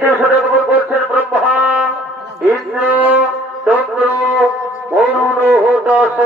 সুযোগ করছেন ব্রহ্মা ইন্দ্র চন্দ্র বরুণ দশ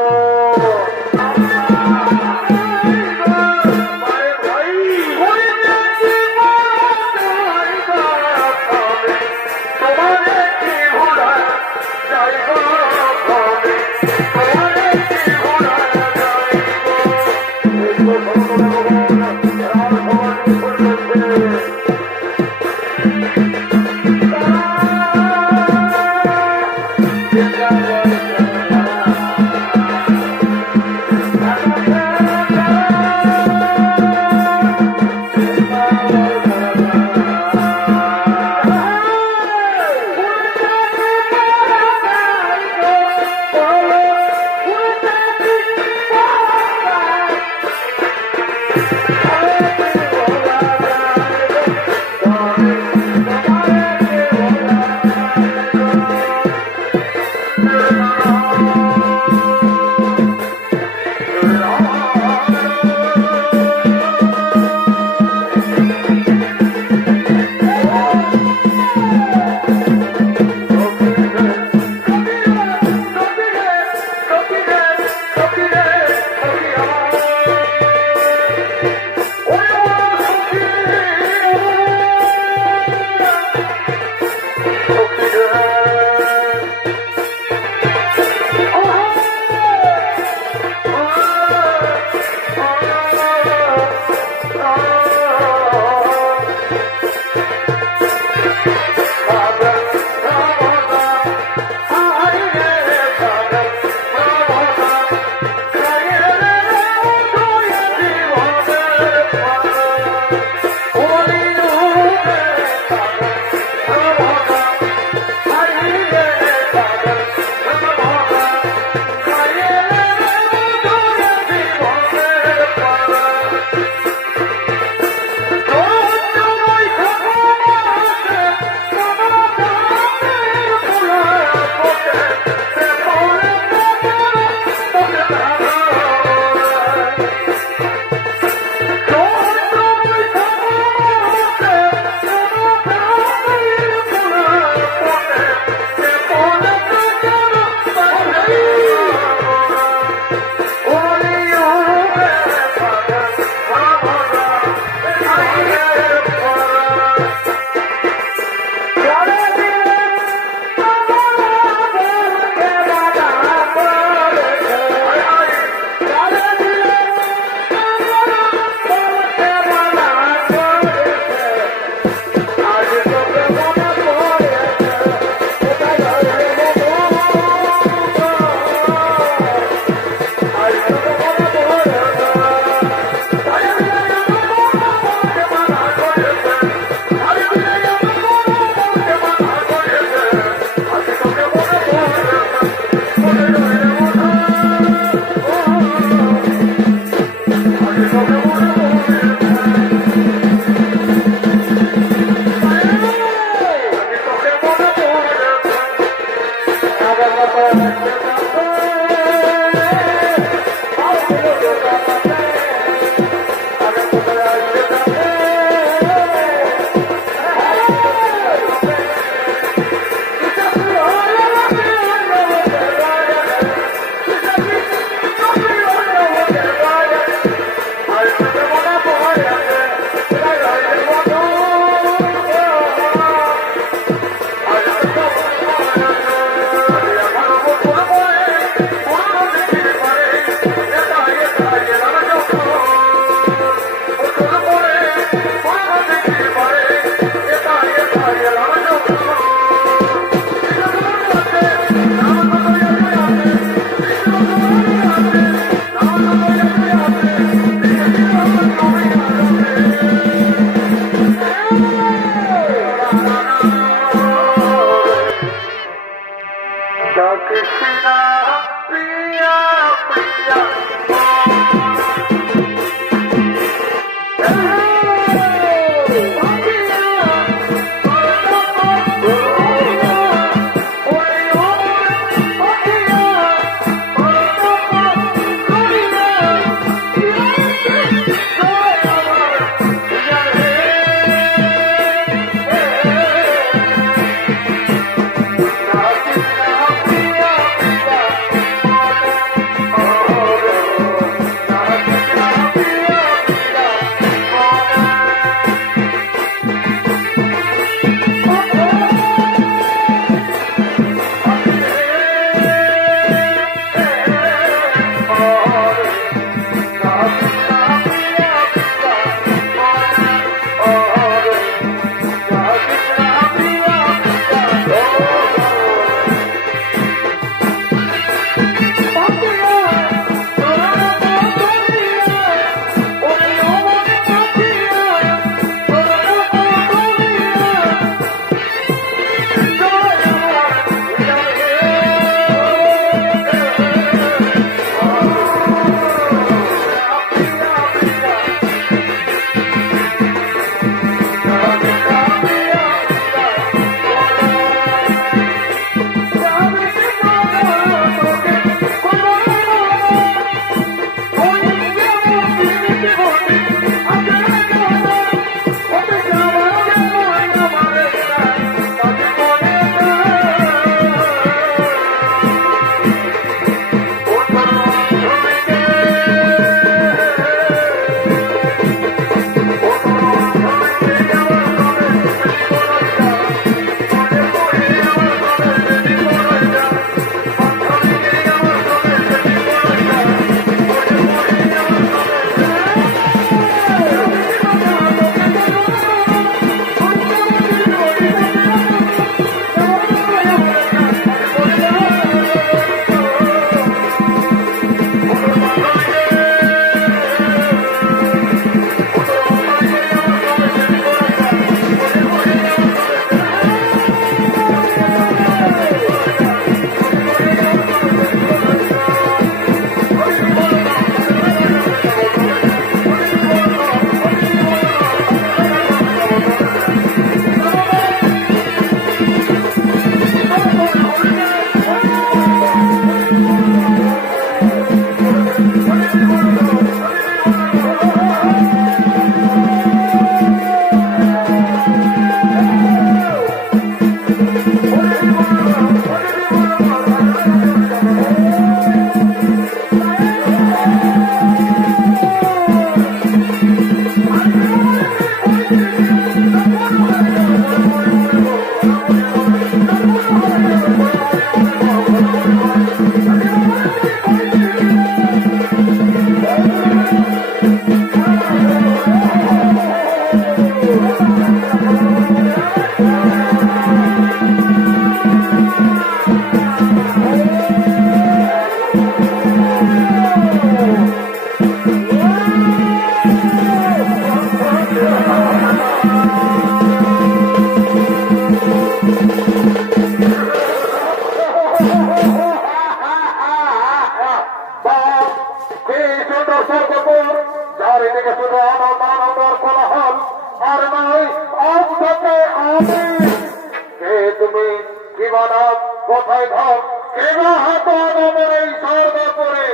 মানব কোথায় ধর কেবা হাত আমার এই স্বর্গ করে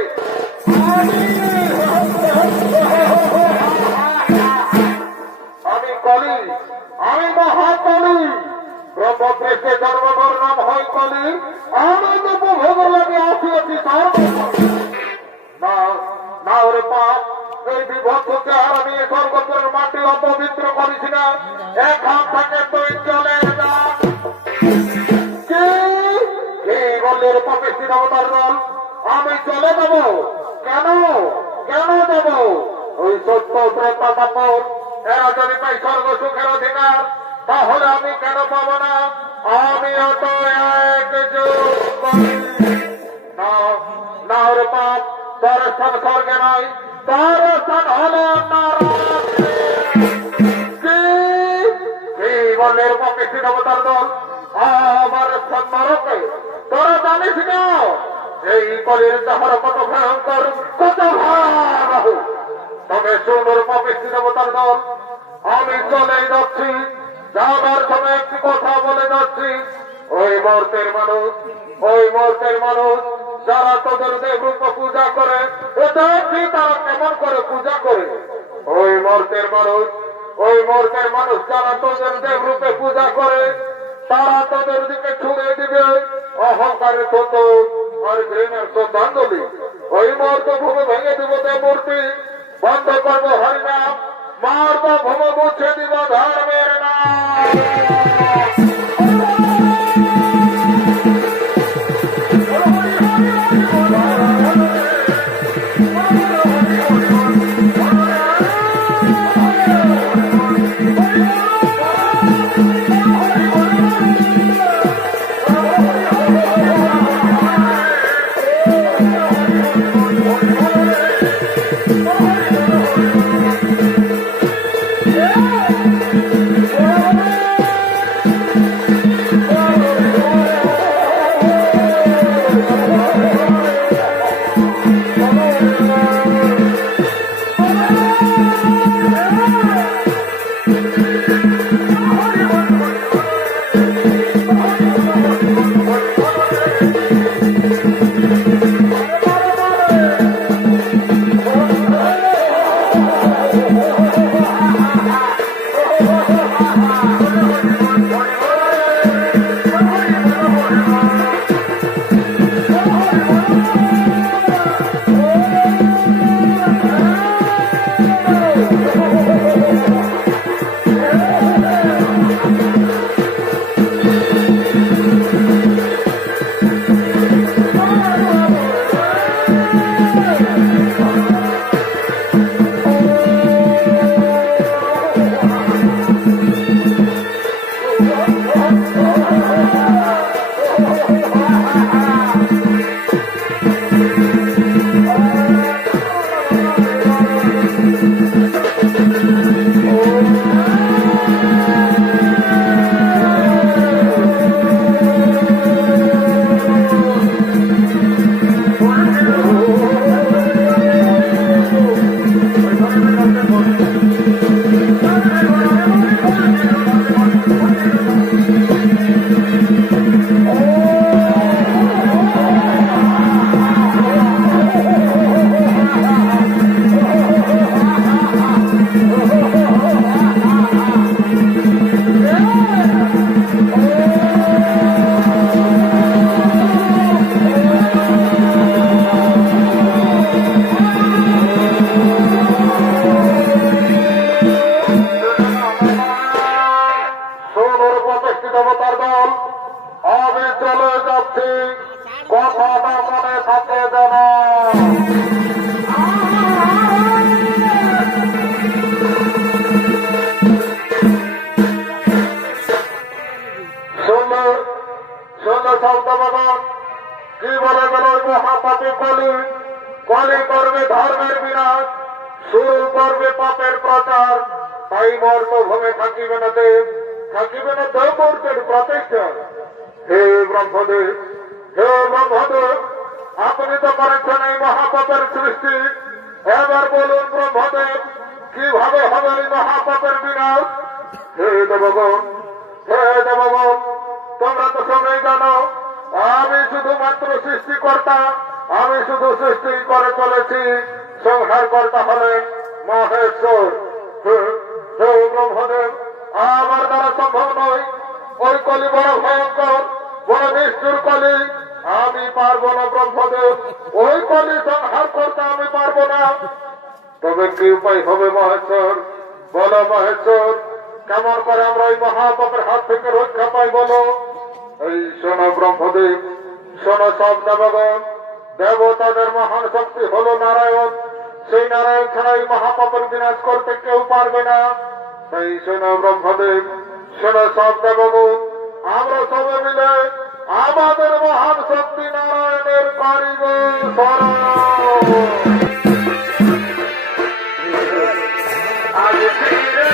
আমি কলি, আমি মহাকলি, ব্রহ্মপৃষ্ঠে জন্মগর নাম হয় কলি, আমি তো ভোগ লাগে আসিয়াছি সর্ব না না ওরে পাপ, এই বিভৎসকে আর আমি স্বর্গপুরের মাটি অপবিত্র করিস না, এখান থেকে তুই চলে যা। কি বললেন পাপিষ্টি দেবতার দল? আমি চলে যাব কেন? কেন যাব? ওই সত্য প্রতাপাপর এরা যদি পাই স্বর্গ সুখের অধিকার, তাহলে আমি কেন পাবো না? আমিও তো এক যুগ না না ওরে পাপ, তার স্থান স্বর্গে নয়, তার স্থান হলো কি বললেন পাপিষ্টি দেবতার দল? আমার স্থান নরকে। তোরা জানিস না এই কলির যাহার কত ভয়ঙ্কর, কত ভয়াবহ। তবে সুন্দর পাপিষ্টি দেবতার দল, আমি চলে যাচ্ছি, যাবার সময় একটি কথা বলে যাচ্ছি। ওই মর্তের মানুষ, ওই মর্তের মানুষ যারা তোদের দেবরূপ পূজা করে, দেখি তারা কেমন করে পূজা করে। ওই মর্তের মানুষ, ওই মর্তের মানুষ যারা তোদের দেবরূপে পূজা করে, তারা তোদের দিকে ছুড়ে দিবে অহংকারের ছোট আর ঘৃণের শ্রদ্ধাঞ্জলি। ওই মর্ত ভূমি ভেঙে দিব মূর্তি, বন্ধ করবো হরিনাম, মারব ভূমি মুছে দিব ধর্মের নাম। কথাটা মনে থাকে যেন। শোনো শব্দবাদন কি বলে গেল মহাপাপী কলি, কলি করবে ধর্মের বিনাশ, শুরু করবে পাপের প্রচার। তাই মর্তভূমে থাকিবে না দেব, থাকিবে না দেবমূর্তির প্রতিষ্ঠা। হে ব্রহ্মদেব, হে ব্রহ্মদেব, আপনি তো করেছেন এই মহাপাপের সৃষ্টি। এবার বলুন ব্রহ্মদেব, কিভাবে হবে এই মহাপাপের বিনাশ? হে দেবগণ, হে দেবগণ, তোমরা তো সবাই জানো শুধু সৃষ্টিকর্তা, আমি শুধু সৃষ্টি করে চলেছি। সংহারকর্তা হলেন মহেশ্বর ব্রহ্মদেব। আমার দ্বারা সম্ভব নয়। ওই কলি বড় ভয়ঙ্কর, বড় নিষ্ঠুর কলি, আমি পারবো না ব্রহ্মদেব। ওই কলি সংহার করতে আমি পারবো না। তবে কি উপায় হবে মহেশ্বর? বলো মহেশ্বর, কেমন করে আমরা ওই মহাপাপের হাত থেকে রক্ষা পাই বলো? এই শোনো ব্রহ্মদেব, শোনো সব দেবগণ, দেবতাদের মহান শক্তি হলো নারায়ণ। সেই নারায়ণ ছাড়া এই মহাপাপের বিনাশ করতে কেউ পারবে না। তাই শোনো ব্রহ্মদেব, শোনো সব দেবগণ, আমরা সবে মিলে আমাদের মহান শক্তি নারায়ণের কারিগর শরণ। আজ ফিরে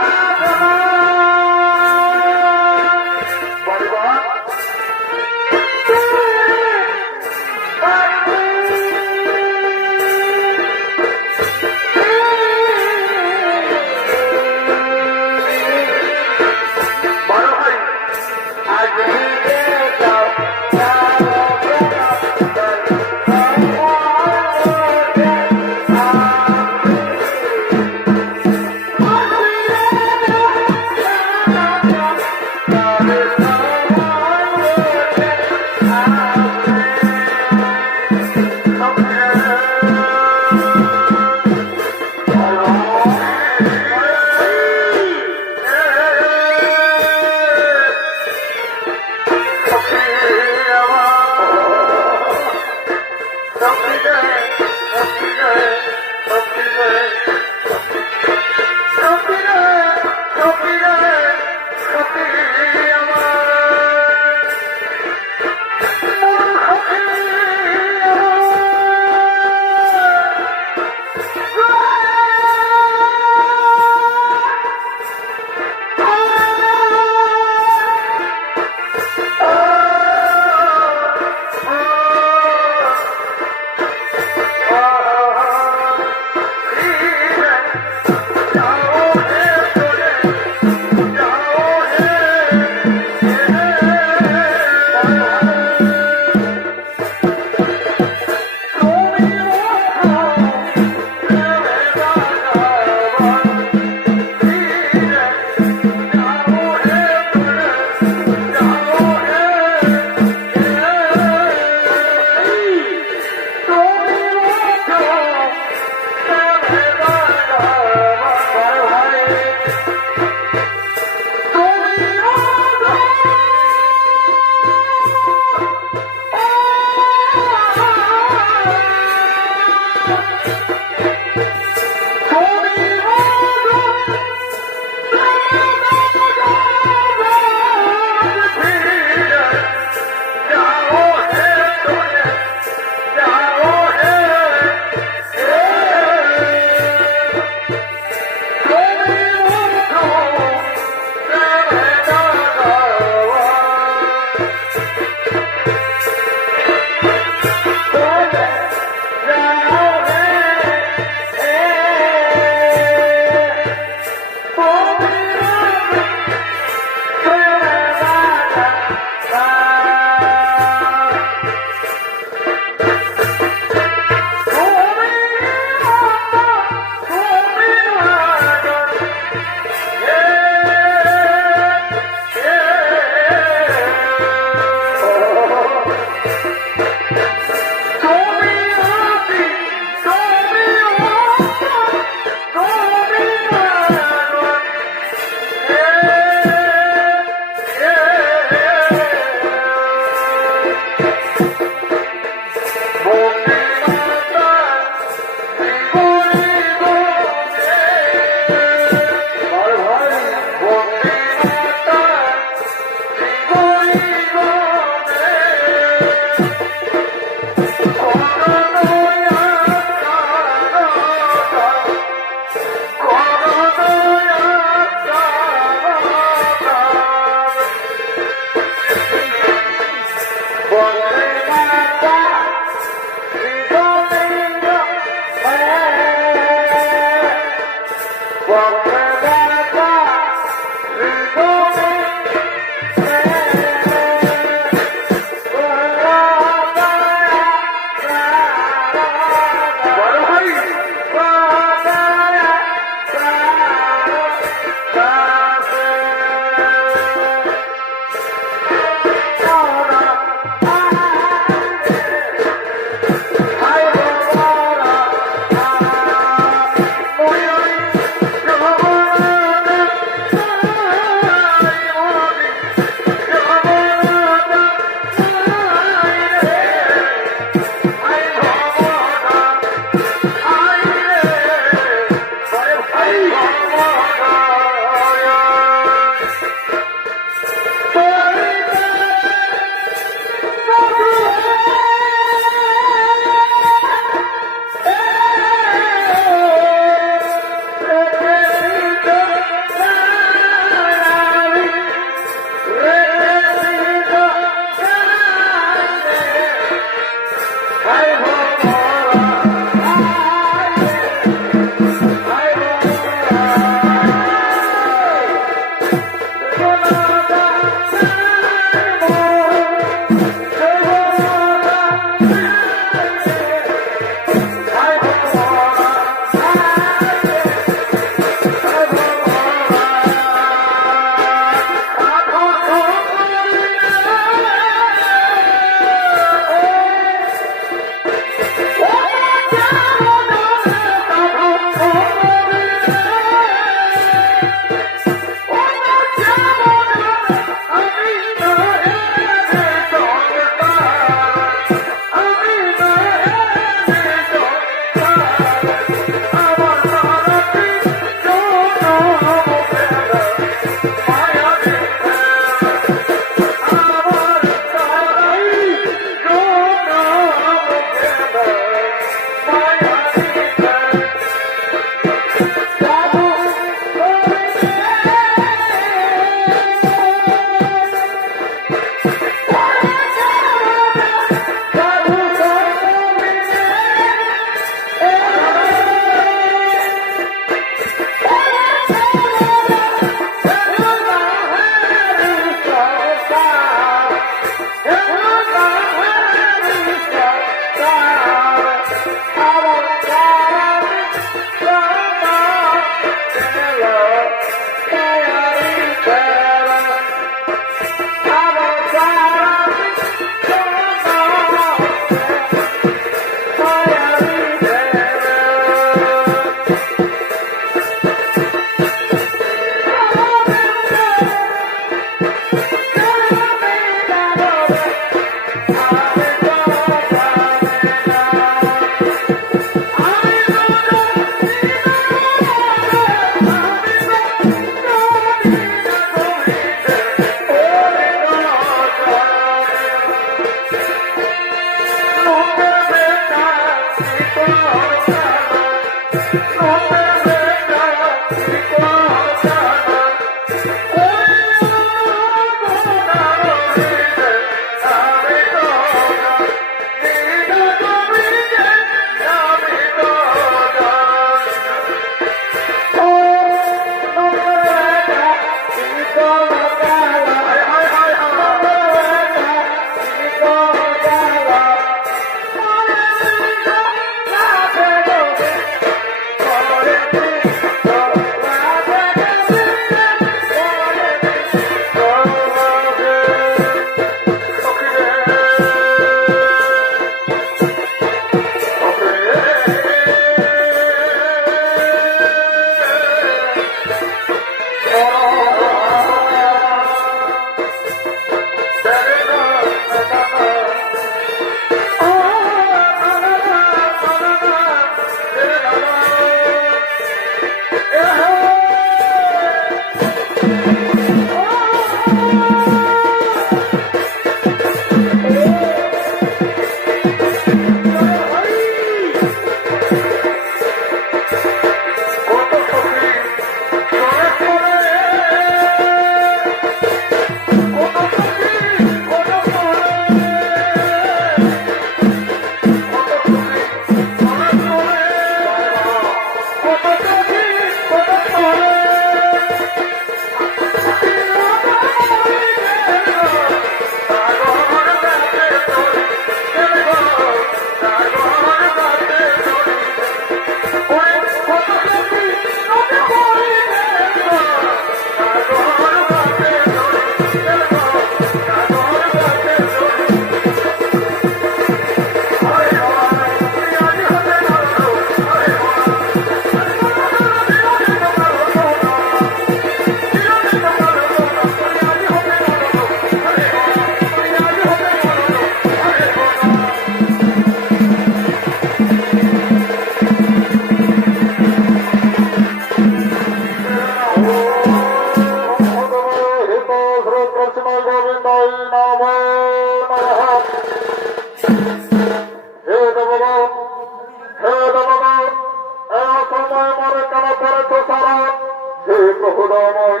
করুণাময়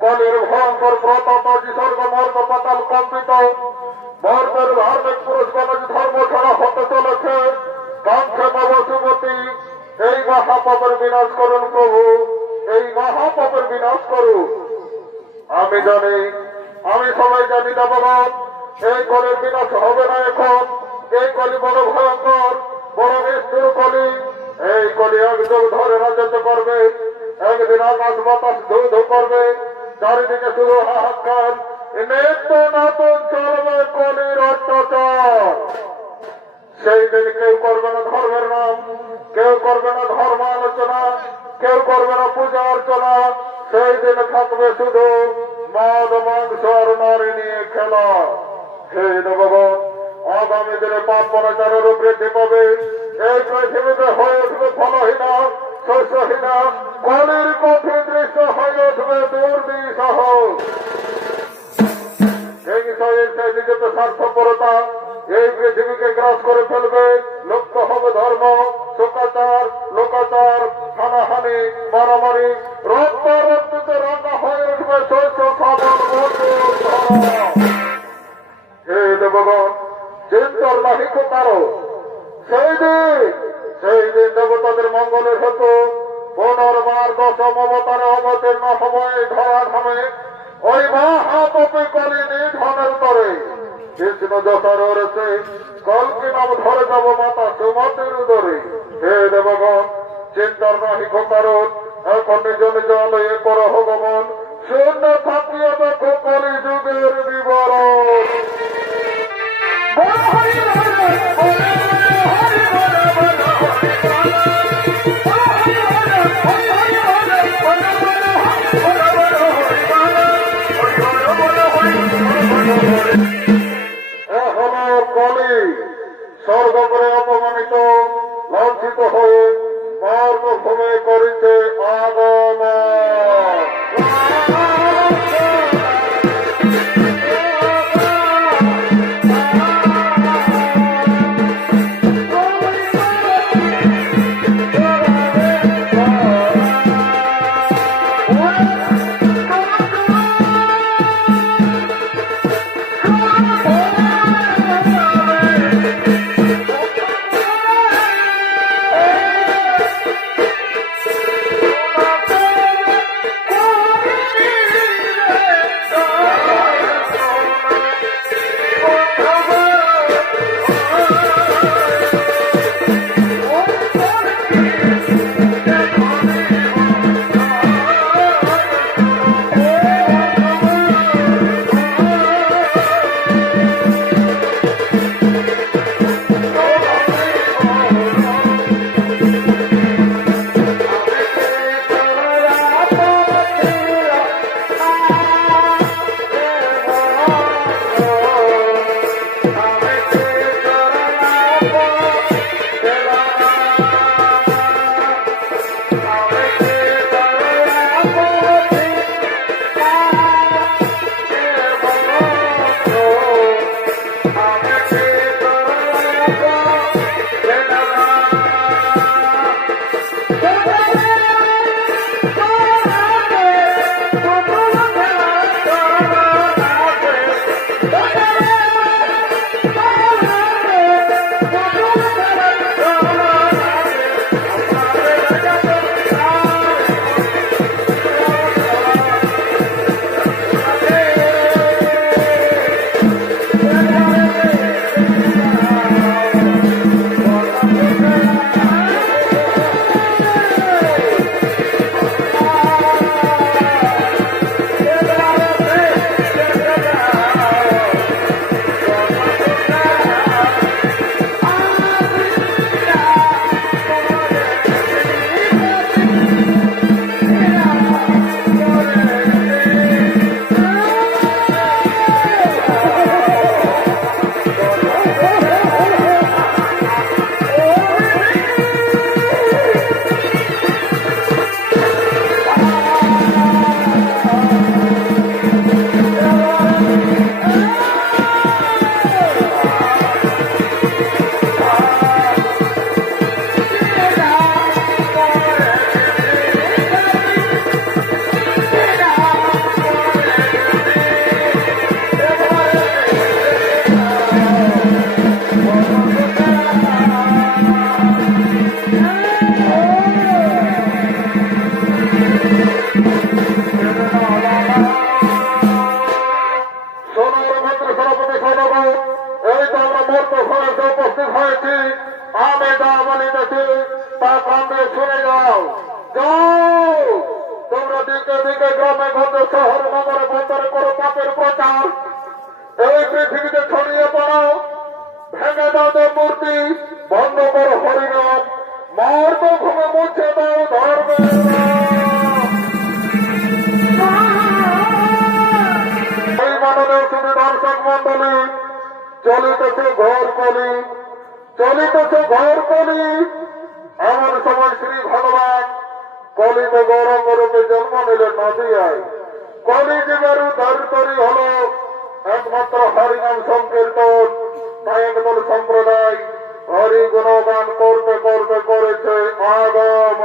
কলির ভয়ঙ্কর প্রতাপ স্বর্গ মর্গ পাতাল কম্পিত মর্মের ধার্মিক পুরুষগণ ধর্ম ছাড়া হতে চলেছে কাঙ্ক্ষে বসুমতী এই মহাপাপের বিনাশ করুন প্রভু এই মহাপাপের বিনাশ করুন আমি জানি আমি সবাই জানি না বলুন এই কলির বিনাশ হবে না এখন এই কলি বড় ভয়ঙ্কর বড় নিষ্ঠুর কলি এই কলি একযুগ ধরে রাজত্ব করবে একদিন আকাশ বাতাস ধু ধু করবে চারিদিকে শুধু হাহাকার নিত্য নতুন চলবে কলির অত্যাচার সেই দিন কেউ করবে না ধর্মের নাম কেউ করবে না ধর্ম আলোচনা কেউ করবে না পূজা অর্চনা সেই দিন থাকবে শুধু মদ মাংস আর নারী নিয়ে খেলা হে ভগবান আগামী দিনে পাপ পরাচারেরও বৃদ্ধি পাবে এই পৃথিবীতে হয়ে উঠবে ফলহীনা শস্যহীনা কলির কঠিন দৃশ্য হয়ে উঠবে দুর্বিষহ এই বিষয়ের সেই নিজের স্বার্থপরতা এই পৃথিবীকে গ্রাস করে ফেলবে লক্ষ্য হবে ধর্ম শোকাচার লোকাচার হানাহানি মারামারি রক্তারক্তিতে রান্না হয়ে উঠবে শস্য সাবল হে দেবগণ চিন্তর নাহি কারো সেই দিন দেবতাদের মঙ্গলের হেতু পুনর্বার দশ মমতার অবতীর্ণ সময় ধরা ধামে ওই মহাপপি কলি নিধনের তরে কৃষ্ণ যশোর রয়েছে কলকি নাম ধরে যাব মাতা সুমতির উদরে হে দেবগণ চিন্তার নাহি কারণ এখন নিজ নিজ আলয়ে কর গমন শূন্য থাকিয়ে দেখো কলি যুগের বিবরণ কলি স্বর্গ করে অপমানিত লাঞ্ছিত হয়ে মর্মভূমে করিতে আগমন মার্গ ঘুমে মুছে দাও ধর্মে এই মাননীয় শুধু দর্শক মন্ডলী চলিতেছে ঘর কলি চলিতেছে ঘর কলি এমন সময় শ্রী ভগবান কলিতে গৌরব রূপে জন্ম নিলেন নদিয়ায় কলি জীবের উদ্ধারকারী হল একমাত্র হরিনাম সংকীর্তন তাই একদল সম্প্রদায় হরি গুণগান করতে করতে করেছে আগম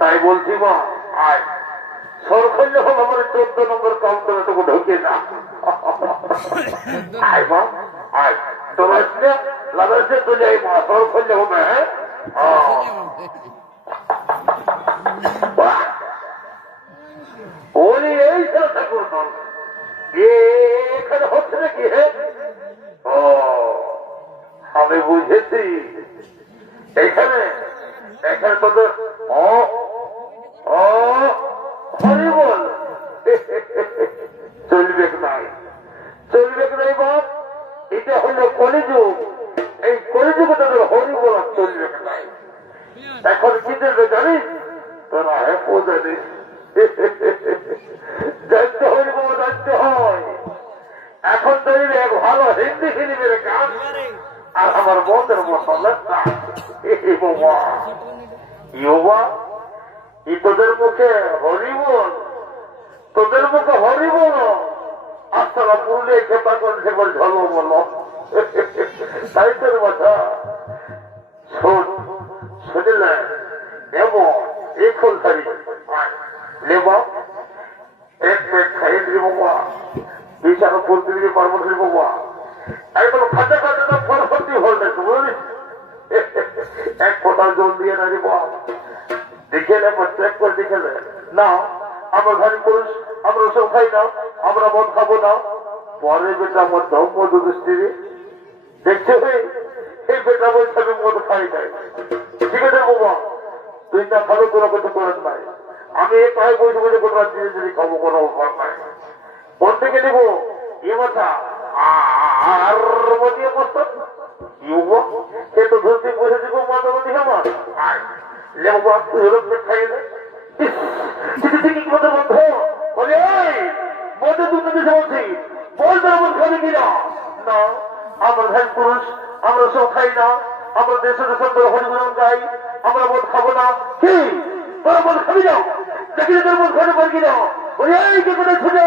তাই বলছি মা আয় সর করলে হল আমার 14 নম্বর কাউন্টারে ঢুকে না আয় মা আয় তোর আসলে লাগাচ্ছে তো যাই মা তোর খুললে হবে হ্যাঁ ওরে এই ঠাকুর এখানে হচ্ছে নাকি হ্যাঁ ও আমি বুঝেছি এখানে এখানে তোদের হরি বল চলবে নাই বাপ এটা হলো কলিযুগ এই কলিযুগে তোদের হরি বলা চলবে নাই এখন কি দেবে জানিস তোরা হ্যাপো জানিস দায়িত্ব হরি বল দায়িত্ব হয় এখন তৈরি এক ভালো হিন্দি ফিল্মের গান আর আমার মতের মশলা তোদের মুখে হরি বল তোদের মুখে হরি বল আর তারা পুরুলিয়া খেপা করে সেবার ঝলো বলো তাই তোর কথা শুনলে নেব এই ফুল থারি নেব এক পেট খাইয়ে দিব বিশাল ফুল দিবি পারবো দিব একদম খাতে খাতে তো ফল ভর্তি হল না বুঝলিস এক ফোটার জল দিয়ে না দিব দেখে নেব চেক করে দেখে না আমরা ভারী পুরুষ আমরা সব খাই না আমরা মদ খাবো না পরে বেটা আমার ধর্ম দৃষ্টি দেখছে এই বেটা বলছে আমি মদ খাই নাই ঠিক আছে বাবা তুই না খালো তোরা কিছু করেন নাই আমি এই পায়ে বসে বসে কোনো ধীরে ধীরে খাবো কোনো ব্যাপার নাই কোন থেকে নেবো এ মাথা আর মদিয়ে বসত সে তো ধরতে বসে দিব মাদামতি আমার লেবু তুই হলো খাইয়ে দেয় কি কথা বন্ধ বলে মধ্যে দুটো দিতে বলছি বল তোর মন খাবি কিনা না আমরা ভাই পুরুষ আমরা সব খাই না আমরা দেশে দেশে হরিগুণ গাই আমরা মদ খাবো না কি তোর মন খাবি না দেখি তোর মন খাবে পারবি না বলে এই কে করে খুঁজে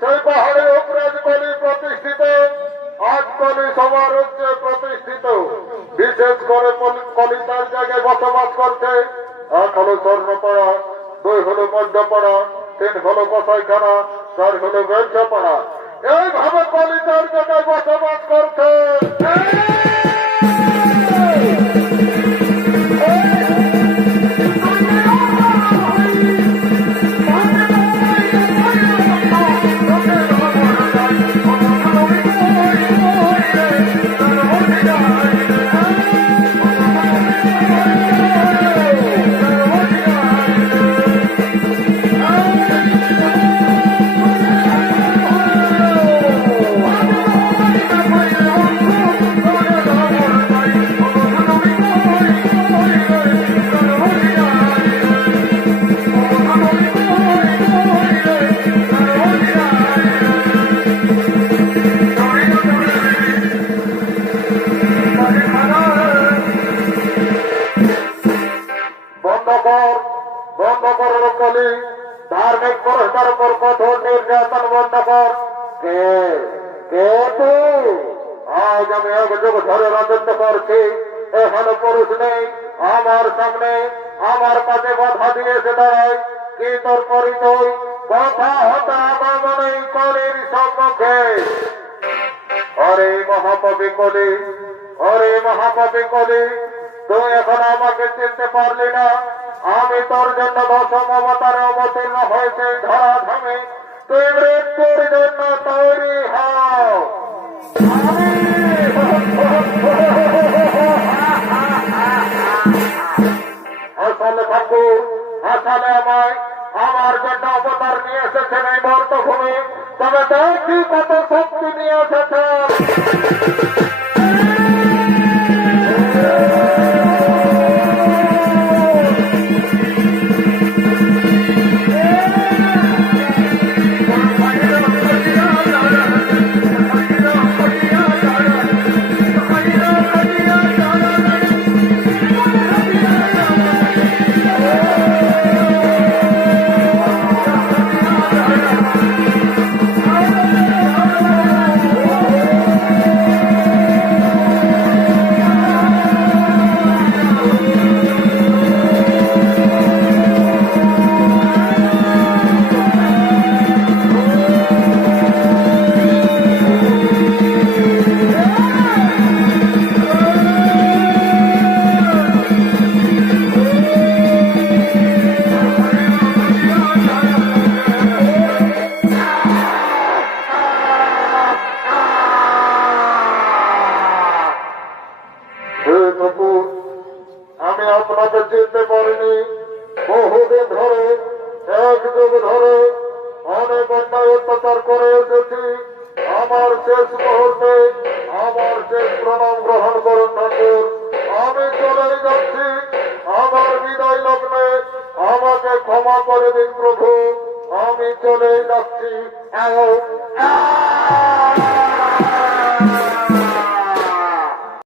সেই পাহাড়ের উপরে কলি প্রতিষ্ঠিত আজ কলি সবার হচ্ছে প্রতিষ্ঠিত বিশেষ করে কলি তার জায়গায় বসবাস করছে এক হলো স্বর্ণপাড়া 2 হলো মধ্যপাড়া 3 হলো কসাইখানা 4 হলো ব্যবসাপাড়া এইভাবে কলি তার জায়গায় বসবাস করছে বন্ধ করার কলি ধার্মিক পুরস্কার উপর কঠোর নির্যাতন বন্ধ কর কে তুই আজ আমি অভিযোগ ধরে রাজত্ব করছি এখানে পুরুষ নেই আমার সামনে আমার কাছে বাধা দিয়ে এসে দাঁড়ায়, কি তোর পরিচয়? কথা হতো আমার এই কলির সম্মুখে। অরে মহাকবি কলি, অরে মহাকবি কলি, তুই এখন আমাকে চিনতে পারলি না? আমি তোর জন্য দশম অবতারে অবতীর্ণ হয়েছে ধরাধামে, তুই মৃত্যুর জন্য তৈরি হও। আসলে ঠাকুর, আসলে আমায় আমার জন্য অবতার নিয়ে এসেছেন এই বর্তভূমি, তবে দেখি কত শক্তি নিয়ে এসেছেন। আমি আপনাকে চিনতে পারিনি। বহুদিন ধরে, এক যুগ ধরে অনেক অন্যায় অত্যাচার করে এসেছি। আমার শেষ মুহূর্তে আমার শেষ প্রণাম গ্রহণ করুন ঠাকুর। আমি চলে যাচ্ছি, আমার বিদায় লগ্নে আমাকে ক্ষমা করে দিন প্রভু। আমি চলে যাচ্ছি।